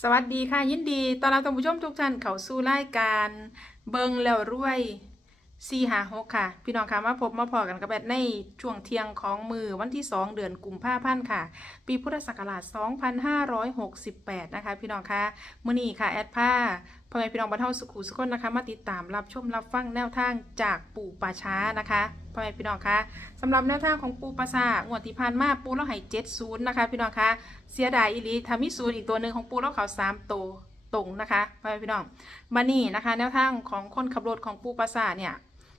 สวัสดีค่ะยินดีตอนรับท่านผู้ชมทุกท่านเข้าสู่รายการเบิงแล้วรวย สี่หาหกค่ะ พี่น้องค่ะมาพบมาพอกันกับแบบในช่วงเที่ยงของมือวันที่ 2 เดือนกุมภาพันธ์ค่ะ ปีพุทธศักราช 2568 นะคะ พี่น้องค่ะมื้อนี้ค่ะ แอดผ้าพ่อแม่พี่น้องบรรเทาสุขุสุขนนะคะ มาติดตามรับชมรับฟังแนวทางจากปู่ป่าช้านะคะพ่อแม่พี่น้องค่ะสำหรับแนวทางของปู่ป่าช้างวดที่ผ่านมาปู่เราให้70นะคะ พี่น้องค่ะเสียดายอีลีทามิศูนย์อีกตัวหนึ่งของปูแล้วเขาสามตัวตรงนะคะพ่อแม่พี่น้องมานี่นะคะ แนวทางของคนขับรถของปูปราสาทเนี่ย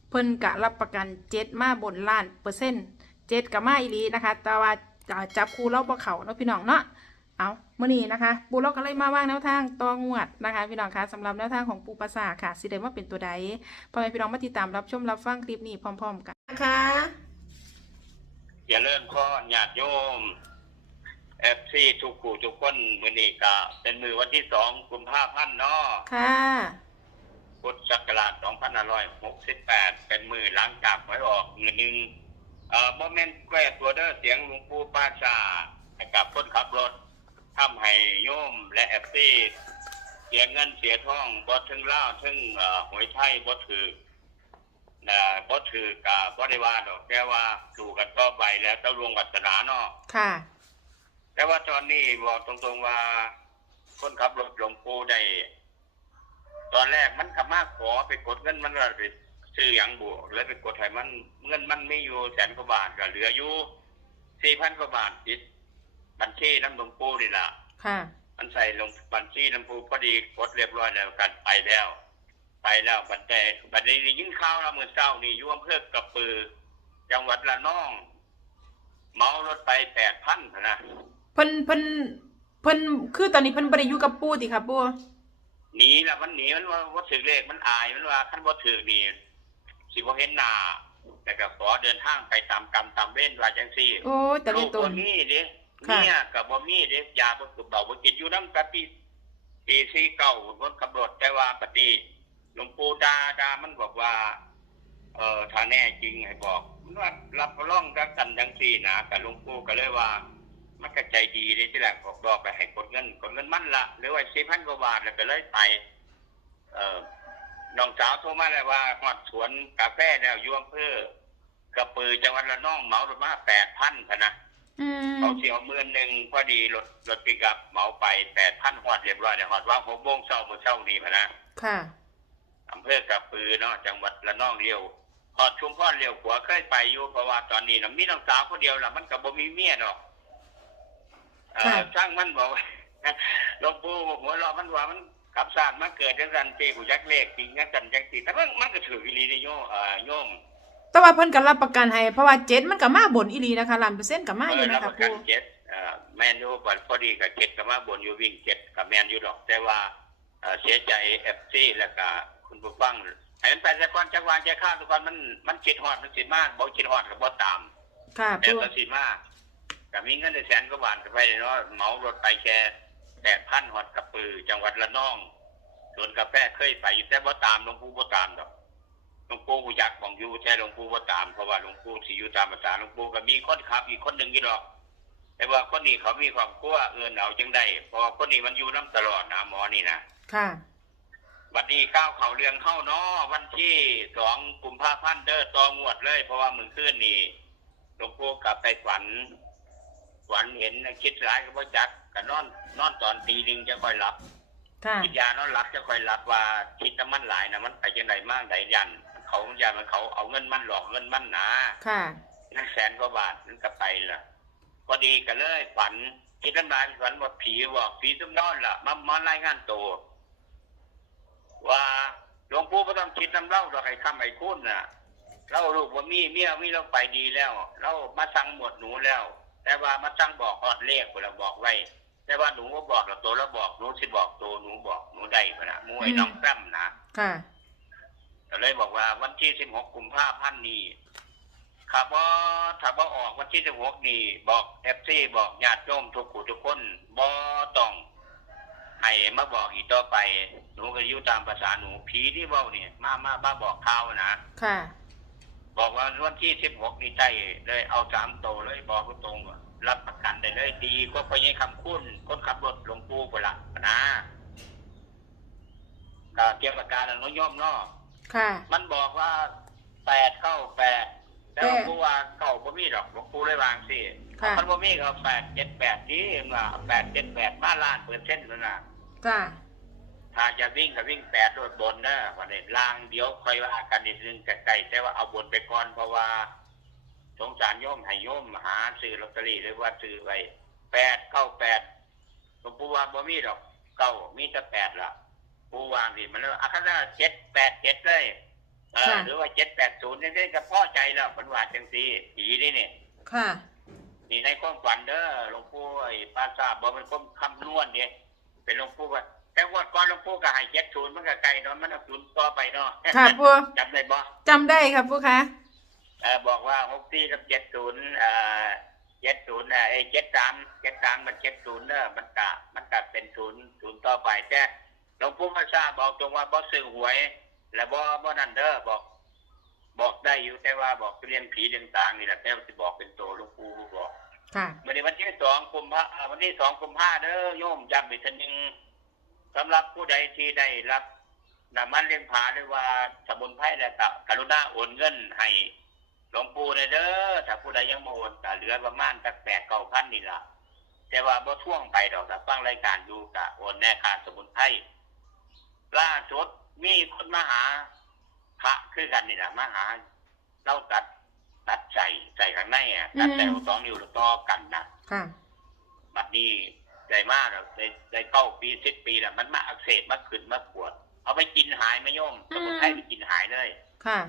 เพิ่นกะรับประกันเจ็ดมาบนล้านเปอร์เซ็นต์เจ็ดกับมาอีหลีนะคะ แต่ว่าจะจับคู่เล่าบ่เขาเนาะพี่น้องเนาะเอามื่อนี้นะคะปูเราก็เลยมาว่างแนวทางตองวดนะคะพี่น้องคะสำหรับแนวทางของปูปราสาทค่ะสิเดว่าเป็นตัวใดพ่อแม่พี่น้องมาติดตามรับชมรับฟังคลิปนี้พร้อม ๆ กันนะคะอย่าเริ่มข้อญาติโยมเอฟซีทุกขู่ทุกคนมือนี้ก็เป็นมือวันที่สองกุมภาพันธ์เนาะค่ะ พุทธศักราช2568 เป็นมือหลังจากหวยออกมือหนึ่งเอ่อโมเมนต์แกล้ตัวเด้อเสียงหลวงปู่ป้าชาให้กับคนขับรถทำให้โยมและเอฟซีเสียเงินเสียทองบ่ถึงเล่าวถึงเอ่อหวยไทยบ่ถือนะบ่ถือกับบ่ได้ว่าดอกแค่ว่าสู่กันต่อไปแล้วเจ้าลวงวัฒนาเนาะค่ะ แต่ว่าตอนนี้บอกตรงๆว่า คนขับรถหลวงปู่ได้ ตอนแรกมันขับมาขอไปกดเงินมันก็ไปซื้ออย่างบวกแล้วไปกดให้มันเงินมันไม่อยู่แสนกว่าบาทก็เหลืออยู่สี่พันกว่าบาทติดบัญชีน้ำหลวงปู่นี่ล่ะ ค่ะ มันใส่ลงบัญชีน้ำปูพอดีกดเรียบร้อยแล้วกันไปแล้ว ไปแล้วบัดแต่บัดนี้ได้ยินข่าวแล้วเมื่อเช้านี่อยวมเพื่อกระปือ จังหวัดละนองเมารถไปแปดพันนะเพิ่นเพิ่นเพิ่นคือตอนนี้เพิ่นบ่ได้อยู่กับปู่ติค่ะปู่ หนีละมันหนีมันว่าว่าถือเลขมันอายมันว่าขั้นว่าถือนี่สิบ่เห็นหน้าแต่ก็ขอเดินทางไปตามกรรมตามเว้นว่าจังซี่โอ้ยแต่ลูละกตบ่น มีเด้ค่ะ เนี่ยกับบ่มีเด้ยาบ่สุบเบาบ่กินอยู่นำกับปีปีสี่เก้าบนขับรถแต่ว่าปฏิหลวงปู่ดาดามันบอกว่า เออถ้าแน่จริงให้บอก มันว่ารับร่องกันกันจังซี่นะกับหลวงปู่ก็เลยว่า มันก็ใจดีเลยที่แรกบอกดอกไปให้กดเงินกดเงินมันละหรือว่าสี่พันกว่าบาทแล้วก็เลยไป เออน้องสาวโทรมาแล้วว่าหอดสวนกาแฟแล้วอยวอำเภอกระปือจังหวัดระนองเหมารถมาแปดพันพะนะอืมเขาเสียวหมื่นหนึ่งพอดีรถรถปิกอัพเหมาไปแปดพันหอดเรียบร้อยแล้วหอดว่าหกโมงเช้าเมื่อเช้านี้พะนะค่ะอำเภอกระปือเนาะจังหวัดระนองเรียวหอดชุมพรเรียวขัวเคยไปอยู่เพราะว่าตอนนี้นะมีน้องสาวคนเดียวละมันกับบ่มีเมียดอกเออค่ะ ช่างมันบอกว่าหลวงปู่หัวเราะมันว่ามันกับศาสตร์มาเกิดจังสันเปกูยักเลขจริงจังสันจังสีแต่ว่ามันก็ถืออีหลีนี่โยมเอ่อโยม แต่ว่าเพิ่นก็รับประกันให้เพราะว่าเจ็ดมันก็มาบนอีหลีนะคะล้านเปอร์เซ็นต์ก็มาอยู่เรันะปคะระกันปู่เจ็ดเอ่อแมนยูบัดพอดีกับเจ็ดกับว่าบนอยู่วิ่งเจ็ดกับแมนยูดอก แต่ว่าเอ่อเสียใจเอฟซีแล้วก็คุณผู้ฟังให้มันไปแต่ก่อนจักวางใจข้าวทุกคนมันมันคิดฮอดมันสิมากบ่คิดฮอดก็บ่ตาม ค่ะแต่ปู่ก็สิมาก ก็มีเงินได้แสนกว่าบาทก็ไปเนาะเหมารถไปแค่แปดพันฮอดกระปือ จังหวัดระนองสวนกาแฟเคยไปอยู่แต่บ่ตามหลวงปู่บ่ตามดอกหลวงปู่กูอยากของอยู่แต่หลวงปู่บ่ตามเพราะว่าหลวงปู่สิอยู่ตามภาษาหลวงปู่ก็มีคนขับอีกคนหนึงอยู่ดอก แต่ว่าคนนี้เขามีความกลัวเอินเอาจังได้เพราะว่าคนนี้มันอยู่น้ำตลอดนะหมอนี่นะค่ะวันนี้ก้าวเขาเรืองเข้าเนาะวันที่สองกุมภาพันธ์เด้อตองวดเลย เพราะว่ามึงขึ้นนี่หลวงปู่กลับไปฝัน ฝันเห็นคิดร้ายก็บ่จักก็นอน นอนตอนตีหนึงจะค่อยหลับค่ะกินยานอนหลับจะค่อยหลับว่าคิดน้ำมันหลายนะมันไปจังไดมากไดยัน เขายันมันเขาเอาเงินมันหลอกเงินมันหนาค่ะนั่นแสนกว่าบาทนั่นก็ไปละพอดีก็เลยฝันคิดน้ำลายฝันว่าผีบอกผีซุ่มนอนล่ะมามารายงานตัวว่าหลวงปู่ไม่ต้องคิดน้ำเล่าดอกไอ้คำไอ้คุ้นน่ะเล่าลูกว่ามีเมียมีเราไปดีแล้ว เรามาสั่งหมวดหนูแล้ว แต่ว่ามาสั่งบอกฮอดเลขคนละบอกไว้ แต่ว่าหนูก็บอกเราตัวแล้วบอกหนูสิบอกตัวหนูบอกหนูได้ปะนะหมูไอ้น้องแป้มนะค่ะก็เลยบอกว่าวันที่สิบหกกุมภาพันธ์นี้ขับว่าถ้าบ่ออกวันที่สิบหกนี่บอกเอฟซีบอกญาติโยมทุกผู้ทุกคนบ่ต้องให้มาบอกอีกต่อไป หนูก็อยู่ตามภาษาหนูผีที่เว้าเนี่ยมามาบ้าบอกข่าวนะค่ะ บบอกว่าวันที่สิบหกนี่ใจเลยเอาสามโตวเลยบอกตรงๆรับประกันได้เลยดีก็พยังคำคุ้นคนขับรถหลวงปู่ไปละนะก็เกี่ยวกับการอนุโยมเนาะค่ะ มันบอกว่าแปดเข้าแปดแต่หลวงปู่ว่าเก่าบ่มีดอกหลวงปู่เลยวางสิค่ะมันบ่มีก็เอาแปดเจ็ดแปดนี่เองว่าแปดเจ็ดแปดมาล้านเปอร์เซ็นต์นั่นน่ะจ้า ถ้าจะวิ่งก็วิ่งแปดโดดบนนะวันนี้ล่างเดี๋ยวค่อยว่ากันนิดนึงไกลๆแต่ว่าเอาบนไปก่อนเพราะว่า สงสารโยมให้โยมหาซื้อลอตเตอรี่หรือว่าซื้อไปแปดเก้าแปดหลวงปู่ว่าบ่มีดอกเก้ามีแต่แปดล่ะปู่วางดิมันแล้วอาคาราเจ็ดแปดเจ็ดเลยเออหรือว่าเจ็ดแปดศูนย์นี่ก็พอใจแล้วมันว่าจังสีผีนี่เนี่ย ค่ะ นี่ในความฝันเด้อหลวงปู่ไอ้ปราสาทบ่เป็นความคำนวณเนี่ยเป็นหลวงปู่ว่า แต่ว่าก่อนหลวงปู่ก็ให้เจ็ดศูนย์มันก็ไกลเนาะมันเอาศูนย์ต่อไปเนาะค่ะปูจำได้บ่จำได้ครับปูคะเออบอกว่าหกสี่กับเจ็ดศูนย์เอ่อเจ็ดศูนย์เอ่อไอ้เจ็ดสามเจ็ดสามมันเจ็ดศูนย์เนอะมันกะมันกะเป็นศูนย์ศูนย์ต่อไปแต่หลวงปู่พระชาบอกตรงว่าบ่ซื้อหวย และบ่บ่นั่นเด้อบอก บอกได้อยู่แต่ว่าบอกเรียนผีเรียนต่างนี่แหละแต่ว่าสิบอกเป็นตัวหลวงปู่บอกค่ะ วันนี้วันที่สองกุมภาอ่าวันที่สองกุมภาเด้อโยมย้ำอีกทีหนึง สำหรับผู้ใดที่ได้รับน้ำมันเลี้ยงผาหรือว่าสมุนไพรและกะกรุณาโอนเงินให้หลวงปู่เลยเด้อถ้าผู้ใดยังมาโอนก็เหลือประมาณสักแปดเก้าพันนี่ล่ะแต่ว่าบ่ท่วงไปดอกถ้าฟังรายการอยู่กะโอนแน่ค่าสมุนไพรล่าสุดมีคนมาหาพระคือกันนี่แหละมาหาเล่าตัดตัดใจใจข้างในอะตัดแต่หัวสองนิ้วแล้วต่อกันนะค่ะบัดนี้ ใจมากแล้วได้ได้เก้าปีสิบปีแล้วมันมาอักเสบมาขึ้นมาปวด เอาไปกินหายไหม่ย่อมสมุนไพรไปกินหายเลยค่ะ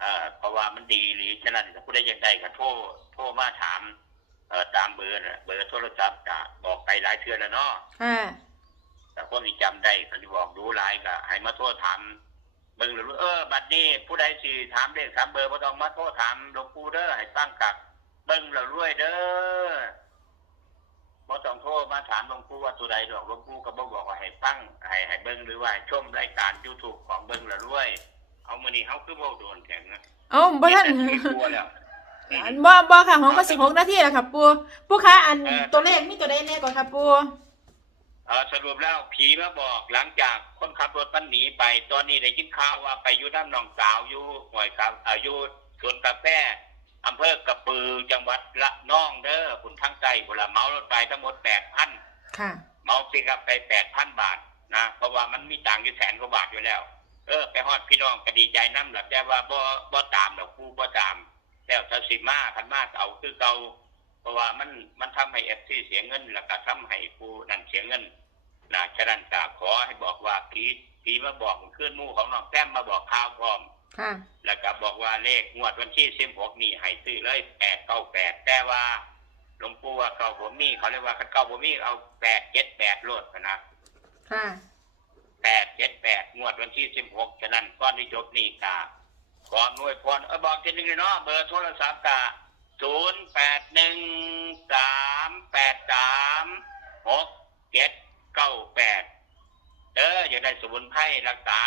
เอ่อเพราะว่ามันดีหรือฉะนั้นถ้าผู้ใดอยากได้ก็โทรโทรมาถาม เอ่อตามเบอร์น่ะเบอร์โทรศัพท์ก็บอกไปหลายเทื่อแล้วเนาะค่ะแต่คนที่จำได้ก็ที่บอกรู้หลายก็ให้มาโทรถามเบิ่งแล้วรู้เออบัดนี้ผู้ใดสิถามเลขถามเบอร์บ่ต้องมาโทรถามหลวงปู่เด้อให้ตั้งกับเบิ่งแล้วรวยเด้อ บ่ต้องโทรมาถามหลวงปู่ว่าตัวใดดอกหลวงปู่ก็บ่บอกว่าให้ฟังให้ให้เบิ่งหรือว่าให้ชมรายการ YouTube ของเบิ่งแล้วรวย เอามื้อนี้เฮาคือบ่โดนแข็งนะเอ้าบ่ท่านเจ็ดสิบกว่าแล้วอันบ่บ่ค่ะของก็สิบหกนาทีแล้วครับปูปูคะอันเออตัวเลขมีตัวใดแน่ก่อนครับปูเออสรุปแล้วผีมาบอกหลังจากคนขับรถมันหนีไป ตอนนี้ได้ยินข่าวว่าไปอยู่น้ำหนองสาวอยู่ห่วยกับอาอยุสวนกาแฟ อำเภอกระปือจังหวัดละนองเด้อคุณทั้งใจพละเมารถไปทั้งหมดแปดพันค่ะ เมาปิกับไปแปดพันบาทนะเพราะว่ามันมีตังค์อยู่แสนกว่าบาทอยู่แล้ว เออ ไปฮอดพี่น้องก็ดีใจน้ำหลับแต่ว่าบ่บ่ตามดอกผู้บ่ตาม แล้วถ้าสิมาคันมาเอาคือเก่าเพราะว่ามันมันทำให้เอฟซีเสียเงิน แล้วก็ทำให้ผู้นั่นเสียเงินนะฉะนั้นก็ขอให้บอกว่าผีผีมาบอกขึ้นหมู่ของน้องแต้มมาบอกข่าวพร้อม ค่ะ แล้วก็บอกว่าเลขงวดวันที่สิบหกนี่ให้ซื้อเลยแปดเก้าแปดแต่ว่าหลวงปู่ว่าเก้าบ่มีเขาเรียกว่าคันเก้าบ่มีเอาแปดเจ็ดแปดโลดนะค่ะแปดเจ็ดแปดงวดวันที่สิบหกฉะนั้นก้อนที่จบนี่กาขอหน่วยพรเออบอกทีหนึงเลยเนาะเบอร์โทรศัพท์กาศูนย์แปดหนึ่งสามแปดสามหกเจ็ดเก้าแปดเอออยากได้สมุนไพรรักษา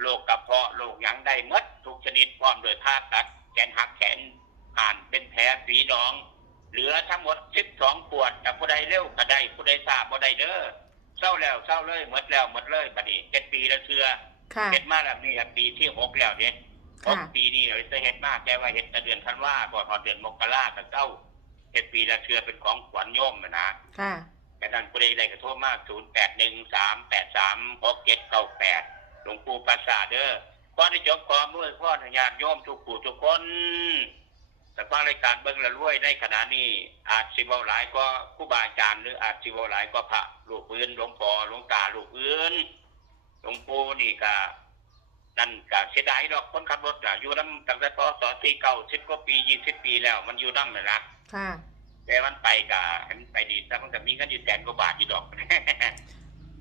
โรคกระเพาะโรคหยังได้หมดทุกชนิดพร้อมโดยผ่าตัดแขนหักแขนผ่านเป็นแผลฝีหนอง เหลือทั้งหมดสิบสองขวดแต่ผู้ใดเร็วก็ได้ผู้ใดทราบผู้ใดเด้อเศร้าแล้วเศร้าเลยหมดแล้วหมดเลยบัดนี้เจ็ดปีแล้วเชื่อค่ะเฮ็ดมาแล้วนี่ครับปีที่หกแล้วเนี่ยหค่ะกปีนี่เราจะเฮ็ดมากแต่ว่าเฮ็ดแต่เดือนธันวาก่อนพอเดือนมกราก็เก้าเฮ็ดปีละเชื่อเป็นของขวัญโยมนะนะค่ะแต่นั้นผู้ใดได้กระโทษมากศูนย์แปดหนึ่งสามแปดสามหกเจ็ดเก้าแปด หลวงปู่ปราสาทเด้อขอได้จบความด้วยพ่อทญาติโยมทุกผู้ทุกคน แต่ฟังรายการเบิ้งละรวยในขณะนี้ อาจสิเว้าหลายก็ครูบาอาจารย์หรืออาจสิเว้าหลายก็พระลูกอื่นหลวงพ่อหลวงตาลูกอื่นหลวงปู่นี่ก็นั่นก็เสียดายดอกคนขับรถอะอยู่น้ำตั้งแต่พศสี่เก้าสิบกว่าปียี่สิบปีแล้ว มันอยู่น้ำเลยนะค่ะแต่มันไปก็ให้มันไปดีแต่มันก็มีเงินอยู่แสนกว่าบาทอยู่ดอก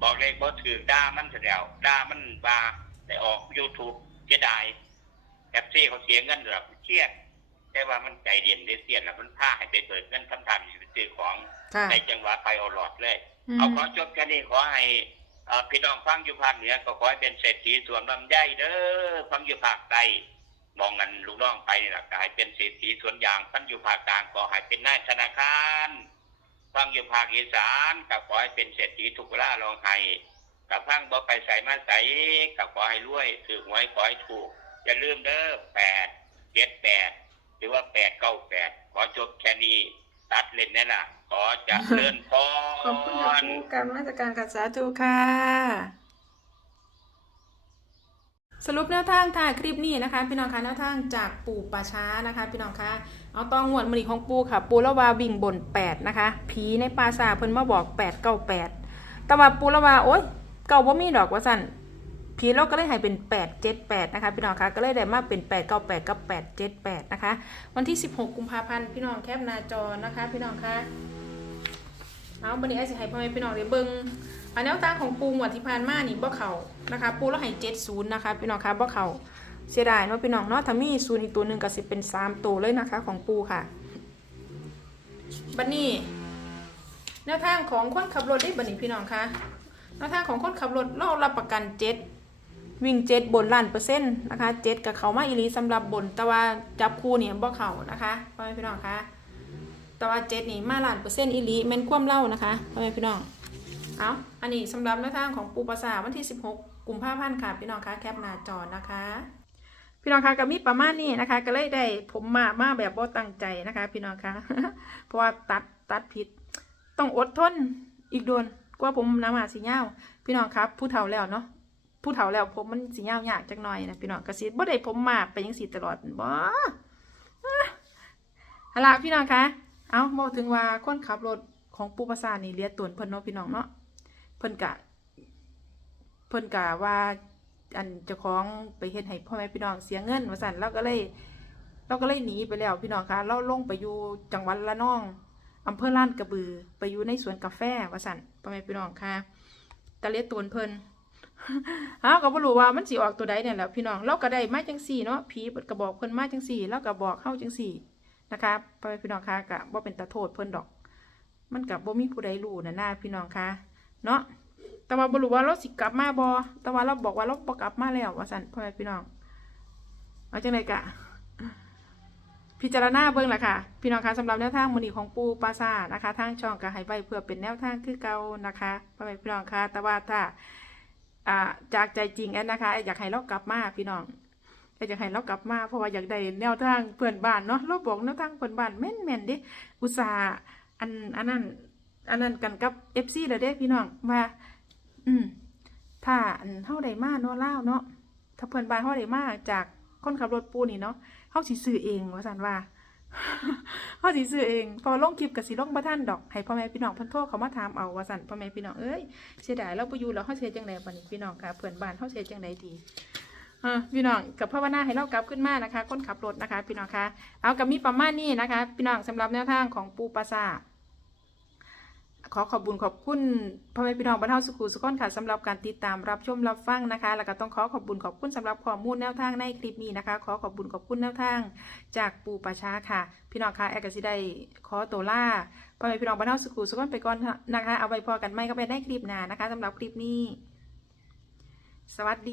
บอกเลยว่าถือด่ามันเสียแล้วด่ามันว่าได้ออกยูทูบเสียดายแอปซี่เขาเสียเงินแบบเครียดแต่ว่ามันใจเย็นได้เสียนแล้วมันพาให้ไปเปิดเงินทำทานอยู่ซื้อของค่ะในจังหวะไปเอาหลอดเลยอืมเอาขอจบแค่นี้ขอให้เอ่อพี่น้องฟังอยู่ภาคเหนือก็ขอให้เป็นเศรษฐีสวนลำไยเด้อฟังอยู่ภาคใต้มองกันลูกน้องไปนี่แหละก็ให้เป็นเศรษฐีสวนยางฟังอยู่ภาคกลางก็ให้เป็นนายธนาคาร ฟังอยู่ภาคอีสานกับขอให้เป็นเศรษฐีทุกเวลาลองไห้กับพังบ่ไปใส่มาใส่กับขอให้รวยถือหวยขอให้ถูกอย่าลืมเด้อแปดเจ็ดแปดหรือว่าแปดเก้าแปดขอจบแค่นี้ตัดเล่นนี่นล่ะขอจะเลื่อนพอขอบคุณค่ะรปูการมาตรการกัดสาธุค่ะ สรุปแนวทางถ่ายคลิปนี้นะคะ พี่น้องคะแนวทางจากปู่ป่าช้านะคะ พี่น้องคะเอาตองหวดมณีของปูค่ะ ปูละวาวิ่งบนแปดนะคะ ผีในปราสาเพิ่นมาบอกแปดเก้าแปดแต่ว่าปูละวาโอ๊ยเก่าบ่ามีดอกว่าสั่นผีเราก็เลยให้เป็นแปดเจ็ดแปดนะคะ พี่น้องคะก็เลยได้มาเป็นแปดเก้าแปดกับแปดเจ็ดแปดนะคะ วันที่สิบหกกุมภาพันธ์พี่น้องแคปหน้าจอนะคะ พี่น้องคะเอาบันนี้ไอ้สิให้พ่อแม่พี่น้องได้เบิ่งอันแนวทางของปูงวดที่ผ่านมานี่บ่เข้า นะคะ ปูแล้วให้70นะคะพี่น้องคะบ่เขาเสียดายเนาะพี่น้องเนาะถ้ามีศูนย์อีกตัวหนึ่งก็สิเป็น3ตัวเลยนะคะ ของปูค่ะบัดนี้แนวทางของคนขับรถได้บัดนี้พี่น้องคะแนวทางของคนขับรถเรารับประกัน7วิ่ง7บนล้านเปอร์เซ็นต์นะคะ7กับเขามาอีลีสำหรับบน แต่ว่าจับคู่เนี่ยบ่เขานะคะพ่อแม่พี่น้องคะแต่ว่าเจ็ดนี่มาล้านเปอร์เซ็นต์อีลีแม่นความเล่านะคะพ่อแม่พี่น้องเอาอันนี้สำหรับแนวทางของปูปราสาวันที่16กุ กลุ่มภาพันธ์ค่ะพี่น้องคะแคปหน้าจอนะคะ พี่น้องคะก็มีประมาณนี้นะคะ ก็เลยได้ผมมามาแบบบ่ตั้งใจนะคะ พี่น้องคะเพราะว่าตัดตัดผิด ต้องอดทนอีกโดนกว่าผมน้ำมาสีเงาพี่น้องครับ ผู้เฒ่าแล้วเนาะผู้เฒ่าแล้วผมมันสีเงายากจักหน่อยนะพี่น้องกระซิบบ่ได้ผมมาไปยังสีตลอดบ่เอาล่ะพี่น้องคะเอาบอกถึงว่าคนขับรถของปูปราสาทนี่เลียตวนเพิ่นเนาะพี่น้องเนาะเพิ่นกะ เพิ่นกะว่าอันเจ้าของไปเฮ็ดให้พ่อแม่พี่น้องเสียเงินว่าซั่นเราก็เลยเราก็เลยหนีไปแล้วพี่น้องคะเราลงไปอยู่จังหวัดละนองอำเภอลาดกระบือ ไปอยู่ในสวนกาแฟว่าซั่นพ่อแม่พี่น้องค่ะต่เลียตวนเพิ่นฮาก็บ่รู้ว่ามันสิออกตัวใดเนี่ยแหละพี่น้องเราก็ได้มาจังซี่เนาะผีเพิ่นก็บอกเพิ่นมาจังซี่แล้วก็บอกเฮาจังซี่นะคะพ่อแม่พี่น้องคะกะบ่เป็นตาโทษเพิ่นดอก มันกับบ่มีผู้ใดรู้นะหน้าพี่น้องคะเนาะ แต่ว่าบรู้ว่าเราสิกลับมาบ่แต่ว่าเราบอกว่าเราบ่กลับมาแล้วว่าซั่นพ่อแม่พี่น้อง เอาจังไดกะ พิจารณาเบิ่งล่ะค่ะ พี่น้องคะสำหรับแนวทางมื้อนี้ของปูปราซานะคะ ทางช่องก็ให้ไว้เพื่อเป็นแนวทางคือเก่านะคะพ่อแม่พี่น้องคะแต่ว่าถ้าอ่าจากใจจริงแอนนะคะอยากให้เรากลับมาพี่น้องอยากให้เรากลับมาเพราะว่าอยากได้แนวทางเพื่อนบ้านเนาะเราบอกแนวทางเพื่อนบ้านแม่นแม่นดิอุตส่าห์อันอันนั้นอันนั้นกันกับเอฟซีเลยเด้พี่น้องว่า อืมถ้าอันเฮาไดมาเนาะเล่าเนาะถ้าเพื่อนบ้านเฮาไดมาจากคนขับรถปูนี่เนาะเฮาสิซื้อเองว่าซั่นว่าเฮาสิซื้อเอง พอลงคลิปก็สิลงบ่ทันดอก ให้พ่อแม่พี่น้องเพิ่นโทรเขามาถามเอาว่าซั่นพ่อแม่พี่น้องเอ้ยเสียดายเราบ่อยู่แล้วเฮาเฮ็ดจังไดบัดนี้พี่น้องค่ะเพื่อนบ้านเฮาเฮ็ดจังไดดีอ่าพี่น้องกับภาวนาให้เรากลับขึ้นมานะคะ คนขับรถนะคะ พี่น้องคะเอากับมีประมาณนี้นะคะ พี่น้องสำหรับแนวทางของปูปราซาท ขอขอบบุญขอบคุณพ่อแม่พี่น้องบรรเทาสุขุสุขอนค่ะสำหรับการติดตามรับชมรับฟังนะคะ แล้วก็ต้องขอขอบบุญขอบคุณสำหรับข้อมูลแนวทางในคลิปนี้นะคะ ขอขอบบุญขอบคุณแนวทาง จากปู่ปราชาค่ะ พี่น้องคะแอร์กสิได้ขอตัวล่าพ่อแม่พี่น้องบรรเทาสุขุสุขอนไปก่อนนะคะ เอาไว้พอกันไม่ก็ไปได้คลิปหน้านะคะสำหรับคลิปนี้ สวัสดี